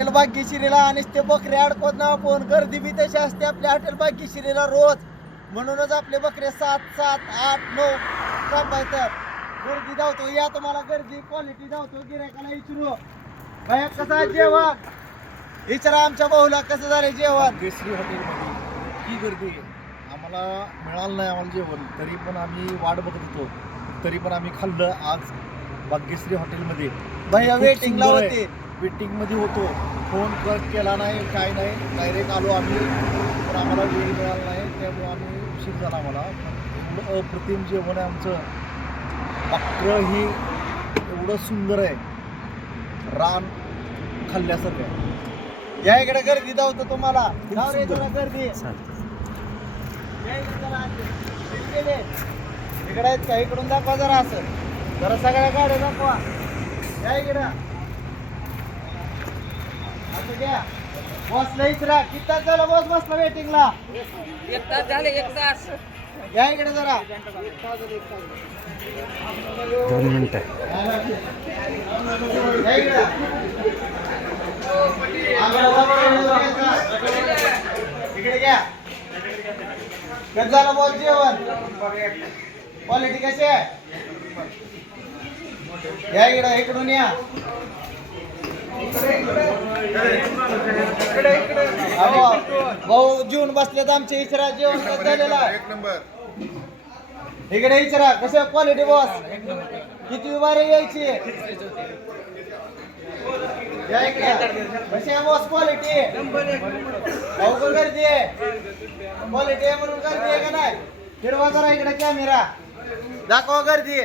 Hotel भाग्यश्रीला आणि ते बकरे अडकवत ना आपण गर्दी बी तशी असते आपल्या हॉटेल भाग्यश्रीला रोज. म्हणूनच आपले बकरे 7, 7, 8, 9 थांबायतात. गर्दी धावतो. या तुम्हाला गर्दी क्वालिटी धावतो. गिरायकाला विचारू भैया कसं आहे जेवण, विचारा आमच्या भाऊला कसं झालं जेवण. भाग्यश्री हॉटेलमध्ये ही गर्दी आहे. आम्हाला मिळालं नाही आम्हाला जेवण, तरी पण आम्ही वाट बघत होतो. तरी पण आम्ही खाल्लं आज भाग्यश्री हॉटेलमध्ये. भैया खूप वेटिंगला सुंदर आहे. होते. वेटिंगमध्ये होतो. फोन केला नाही, काय नाही, डायरेक्ट आलो आम्ही. पण आम्हाला वेळ मिळाला नाही, त्यामुळे आम्ही उशीर झाला आम्हाला. एवढं अप्रतिम जेवण आहे आमचं. बकरं ही एवढं सुंदर आहे, रान खाल्ल्यासारखं आहे. या इकडे गर्दी धावतो तुम्हाला. धाव रे जरा गर्दी. इकडे आहेत का? इकडून दाखवा जरा असं. जरा सगळ्या गाड्या दाखवा. या इकडं असं घ्या. बसला इचरा. किती तास झाला बस बसला वेटिंगला? 1 तास झाले, 1 तास. या इकडे जरा. 2 मिनिटं. या इकडं. इकडे घ्या. कसं झालं बोल जेवण? क्वालिटी कशी आहे? या इकडं इकडून या. अहो, भाऊ जेवून बसलेत आमचे. इचरा जेवण कसं झालेलं आहे? इकडे इचरा कसं क्वालिटी बॉस? किती बारी यायची? या इकडे कशी आहे बॉस क्वालिटी? भाऊ का गर्दी आहे? क्वालिटी आहे म्हणून गर्दी आहे का नाही? फिरवा जरा इकडे कॅमेरा दाखवा गर्दी.